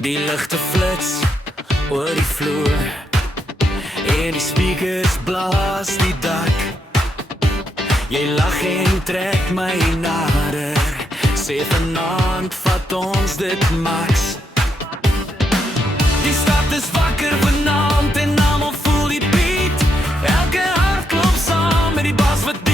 Die ligte flits oor die vloer en die speakers blaas die dak. Jy lag en trek my nader, sê vanaand vat ons dit maks. Die stad is wakker vanaand en almal voel die beat. Elke hart klop saam met die bas wat